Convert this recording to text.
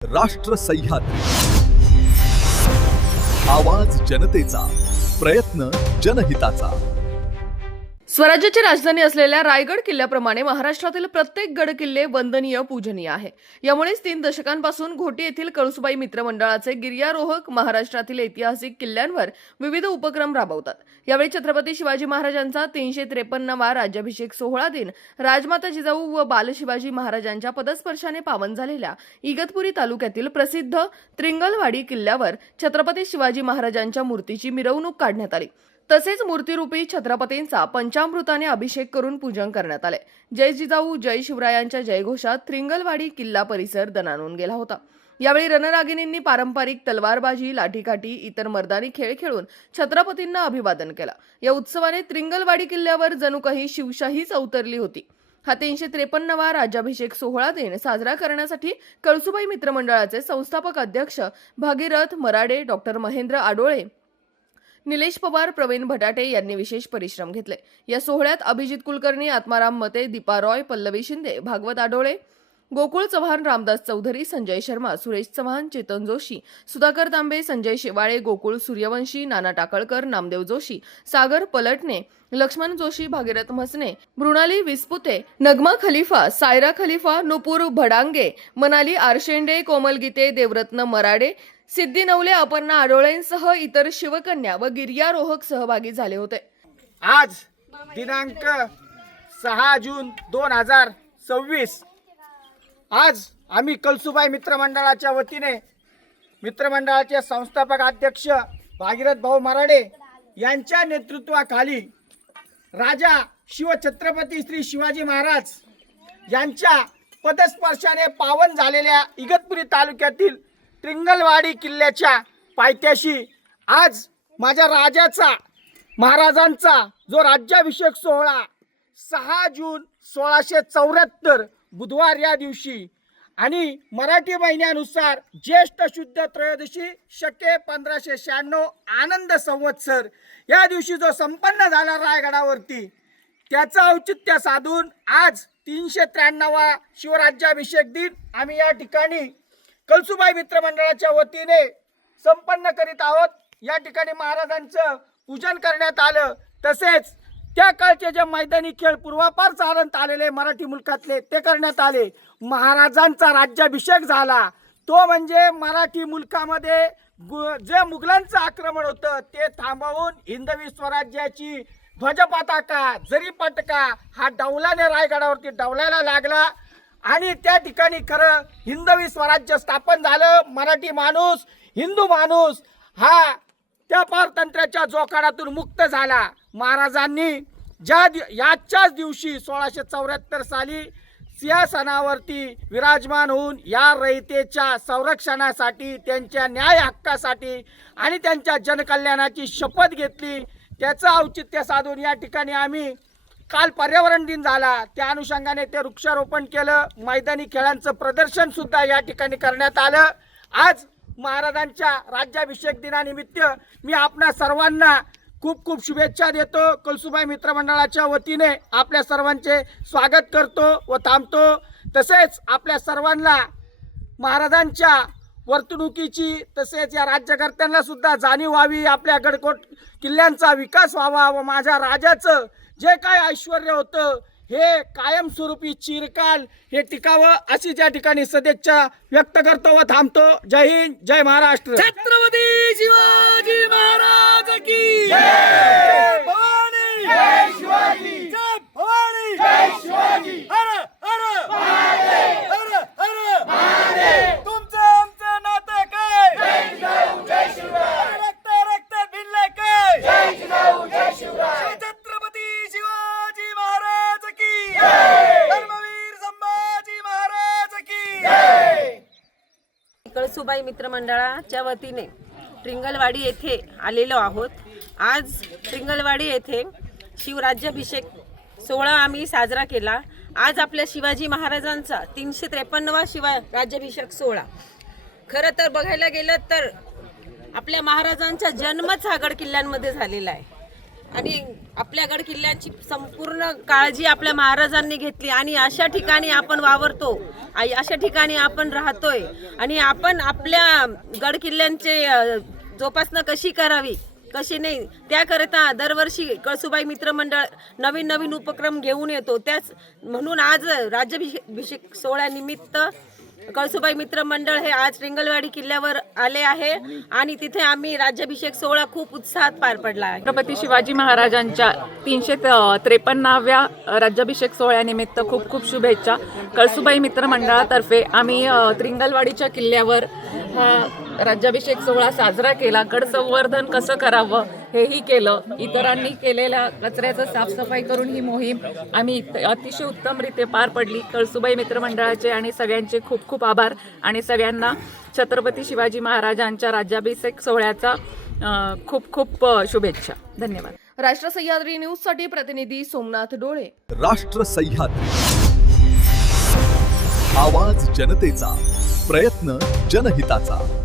राष्ट्र सह्याद्री, आवाज जनतेचा, प्रयत्न जनहिताचा। स्वराज्याची राजधानी असलेल्या रायगड किल्ल्याप्रमाणे महाराष्ट्रातील प्रत्येक गड किल्ले वंदनीय पूजनीय आहे। यामुळेच 3 दशकांपासून घोटी येथील कळसुबाई मित्रमंडळाचे गिर्यारोहक महाराष्ट्रातील ऐतिहासिक किल्ल्यांवर विविध उपक्रम राबवतात। यावेळी छत्रपती शिवाजी महाराजांचा 353वा राज्याभिषेक सोहळा दिन राजमाता जिजाऊ व बाल शिवाजी महाराजांच्या पदस्पर्शाने पावन झालेल्या इगतपुरी तालुक्यातील प्रसिद्ध त्रिंगलवाडी किल्ल्यावर छत्रपती शिवाजी महाराजांच्या मूर्तीची मिरवणूक काढण्यात आली। तसेच मूर्तीरूपी छत्रपतींचा पंचामृताने अभिषेक करून पूजन करण्यात आले। जय जिजाऊ जय शिवरायांच्या जयघोषात त्रिंगलवाडी किल्ला परिसर दणाणून गेला होता। यावेळी रणरागिणींनी पारंपरिक तलवारबाजी, लाठीकाठी, इतर मर्दानी खेळ खेळून छत्रपतींना अभिवादन केलं। या उत्सवाने त्रिंगलवाडी किल्ल्यावर जणू काही शिवशाहीच अवतरली होती। हा 353वा राज्याभिषेक सोहळा दिन साजरा करण्यासाठी कळसुबाई मित्रमंडळाचे संस्थापक अध्यक्ष भागीरथ मराडे, डॉक्टर महेंद्र आडोळे, निलेश पवार, प्रवीण भटाटे यांनी विशेष परिश्रम घेतले। या सोहळ्यात अभिजित कुलकर्णी, आत्माराम मते, दीपा रॉय, पल्लवी शिंदे, भागवत आडोळे, गोकुळ चव्हाण, रामदास चौधरी, संजय शर्मा, सुरेश चव्हाण, चेतन जोशी, सुधाकर तांबे, संजय शेवाळे, गोकुळ सूर्यवंशी, नाना टाकळकर, नामदेव जोशी, सागर पलटणे, लक्ष्मण जोशी, भागीरथ म्हसने, मृणाली विस्पुते, नगमा खलिफा, सायरा खलिफा, नुपूर भडांगे, मनाली आरशेंडे, कोमल गीते, देवरत्न मराडे, सिद्धी नवले, अपर्णा आडोळेंसह इतर शिवकन्या व गिर्यारोहक सहभागी झाले होते। आज दिनांक 6 जून 2026 आज आम्ही कळसुबाई मित्रमंडळाच्या वतीने मित्रमंडळाचे संस्थापक अध्यक्ष भागीरथ भाऊ मराडे यांच्या नेतृत्वाखाली राजा शिवछत्रपती श्री शिवाजी महाराज यांच्या पदस्पर्शाने पावन झालेल्या इगतपुरी तालुक्यातील त्रिंगलवाडी किल्ल्याच्या पायथ्याशी आज माझ्या राजाचा महाराजांचा जो राज्याभिषेक सोहळा 6 जून 1674 बुधवार या दिवशी आणि मराठी महिन्यानुसार ज्येष्ठ शुद्ध त्रयोदशी शके 1596 आनंद संवत्सर या दिवशी जो संपन्न झाला रायगडावरती, त्याचं औचित्य साधून आज 393वा शिवराज्याभिषेक दिन आम्ही या ठिकाणी कळसुबाई मित्रमंडळाच्या वतीने संपन्न करीत आहोत। या ठिकाणी महाराजांचं पूजन करण्यात आलं। तसेच त्या काळचे जे मैदानी खेळ पूर्वापार चालत आलेले मराठी मुलखातले ते करण्यात आले। महाराजांचा राज्याभिषेक झाला तो म्हणजे मराठी मुलखामध्ये जे मुघलांचं आक्रमण होतं ते थांबवून हिंदवी स्वराज्याची ध्वज पताका, जरी पटका हा डौलाने रायगडावरती डौलायला लागला आणि त्या ठिकाणी खरं हिंदवी स्वराज्य स्थापन झालं। मराठी माणूस, हिंदू माणूस हा त्या पारतंत्र्याच्या जोखाडातून मुक्त झाला। महाराजांनी याच्याच दिवशी 1674 साली सिंहासनावरती विराजमान होऊन या रयतेच्या संरक्षणासाठी, त्यांच्या न्याय हक्कासाठी आणि त्यांच्या जनकल्याणाची शपथ घेतली। त्याचं औचित्य साधून या ठिकाणी आम्ही काल पर्यावरण दिन झाला, त्या अनुषंगाने ते वृक्षारोपण केलं। मैदानी खेळांचं प्रदर्शन सुद्धा या ठिकाणी करण्यात आलं। आज महाराजांच्या राज्याभिषेक दिनानिमित्त मी आपल्या सर्वांना खूप खूप शुभेच्छा देतो। कळसुबाई मित्रमंडळाच्या वतीने आपल्या सर्वांचे स्वागत करतो व थांबतो। तसेच आपल्या सर्वांना महाराजांच्या वर्तणुकीची तसेच या राज्यकर्त्यांना सुद्धा जाणीव व्हावी, आपल्या गडकोट किल्ल्यांचा विकास व्हावा व माझ्या राजाचं जे काय ऐश्वर्य होतं हे कायमस्वरूपी चिरकाल हे टिकावं अशी त्या ठिकाणी सदिच्छा व्यक्त करतो व थांबतो। जय हिंद, जय महाराष्ट्र। छत्रपती शिवाजी महाराज की जय। भवानी जय शिवाजी, जय भवानी जय शिवाजी। हर हर महादेव, हर हर महादेव। तुमचं आमचं नातं काय? जय जिजाऊ जय शिवराय। रक्त रक्त भिनले काय? जय जिजाऊ जय शिवराय। छत्रपती शिवाजी महाराज की जय। धर्मवीर संभाजी महाराज की जय। कळसुबाई मित्रमंडळाच्या वतीने त्रिंगलवाडी येथे आलेलो आहोत। आज त्रिंगलवाडी येथे शिवराज्याभिषेक सोहळा आम्ही साजरा केला। आज आपल्या शिवाजी महाराजांचा 353वा राज्याभिषेक सोहळा। खरं तर बघायला गेलं तर आपल्या महाराजांचा जन्मच हा गड किल्ल्यांमध्ये झालेला आहे। आणि आपल्या गड किल्ल्यांची संपूर्ण काळजी आपल्या महाराजांनी घेतली आणि अशा ठिकाणी आपण वावरतो, अशा ठिकाणी आपण राहतोय आणि आपण आपल्या गड किल्ल्यांचे जोपासना कशी करावी कशी नाही त्याकरिता दरवर्षी कळसुबाई मित्रमंडळ नवीन नवीन उपक्रम घेऊन येतो. त्याच म्हणून आज राज्याभिषेक सोहळ्यानिमित्त कळसुबाई मित्रमंडळ हे आज रिंगलवाडी किल्ल्यावर आले आहे आणि तिथे आम्ही राज्याभिषेक सोहळा खूप उत्साहात पार पडला आहे. छत्रपती शिवाजी महाराजांच्या 353व्या राज्याभिषेक सोहळ्यानिमित्त खूप खूप शुभेच्छा. कळसुबाई मित्रमंडळातर्फे आम्ही त्रिंगलवाडीच्या किल्ल्यावर हा राज्याभिषेक सोहळा साजरा केला. गड संवर्धन कसं करावं हेही केलं. इतरांनी केलेल्या कचऱ्याचं साफसफाई करून ही मोहीम आम्ही अतिशय उत्तमरीत्या पार पडली. कळसुबाई मित्रमंडळाचे आणि सगळ्यांचे खूप खूप आभार आणि सगळ्यांना छत्रपती शिवाजी महाराजांच्या राज्याभिषेक सोहळ्याचा खूप खूप शुभेच्छा. धन्यवाद. राष्ट्र सह्याद्री न्यूजसाठी प्रतिनिधी सोमनाथ डोळे. राष्ट्र सह्याद्री, आवाज जनतेचा, प्रयत्न जनहिताचा.